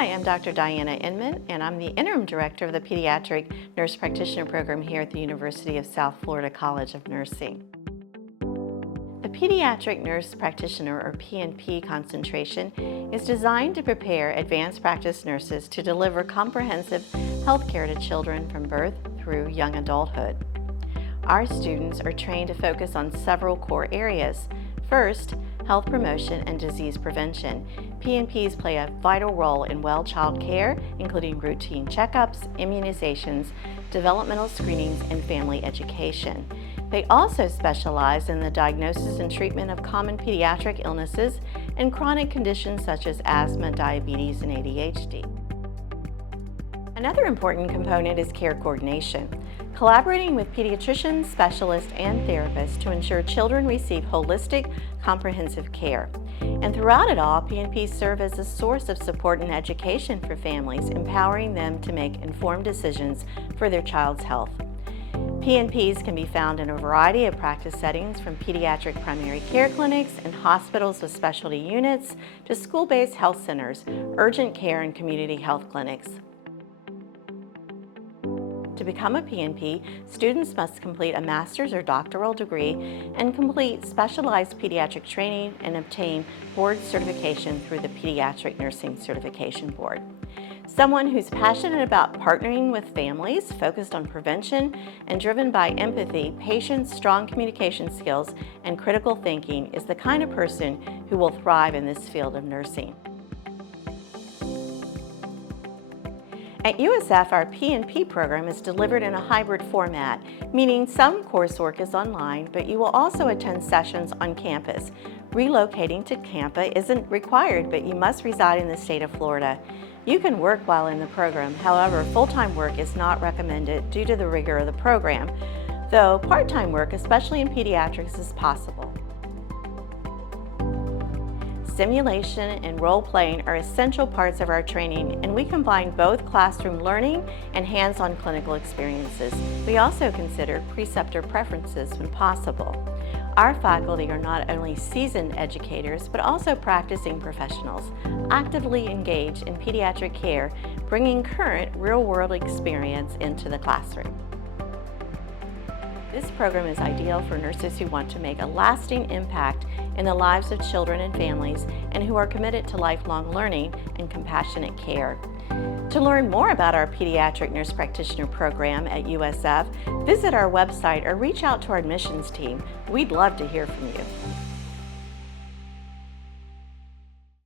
Hi, I'm Dr. Diana Inman, and I'm the Interim Director of the Pediatric Nurse Practitioner Program here at the University of South Florida College of Nursing. The Pediatric Nurse Practitioner, or PNP concentration, is designed to prepare advanced practice nurses to deliver comprehensive health care to children from birth through young adulthood. Our students are trained to focus on several core areas. First, health promotion and disease prevention. PNPs play a vital role in well child care, including routine checkups, immunizations, developmental screenings, and family education. They also specialize in the diagnosis and treatment of common pediatric illnesses and chronic conditions such as asthma, diabetes, and ADHD. Another important component is care coordination, collaborating with pediatricians, specialists, and therapists to ensure children receive holistic, comprehensive care. And throughout it all, PNPs serve as a source of support and education for families, empowering them to make informed decisions for their child's health. PNPs can be found in a variety of practice settings, from pediatric primary care clinics and hospitals with specialty units to school-based health centers, urgent care, and community health clinics. To become a PNP, students must complete a master's or doctoral degree and complete specialized pediatric training and obtain board certification through the Pediatric Nursing Certification Board. Someone who's passionate about partnering with families, focused on prevention, and driven by empathy, patience, strong communication skills, and critical thinking is the kind of person who will thrive in this field of nursing. At USF, our PNP program is delivered in a hybrid format, meaning some coursework is online, but you will also attend sessions on campus. Relocating to Tampa isn't required, but you must reside in the state of Florida. You can work while in the program, however, full-time work is not recommended due to the rigor of the program, though part-time work, especially in pediatrics, is possible. Simulation and role-playing are essential parts of our training, and we combine both classroom learning and hands-on clinical experiences. We also consider preceptor preferences when possible. Our faculty are not only seasoned educators, but also practicing professionals, actively engaged in pediatric care, bringing current real-world experience into the classroom. This program is ideal for nurses who want to make a lasting impact in the lives of children and families, and who are committed to lifelong learning and compassionate care. To learn more about our Pediatric Nurse Practitioner program at USF, visit our website or reach out to our admissions team. We'd love to hear from you.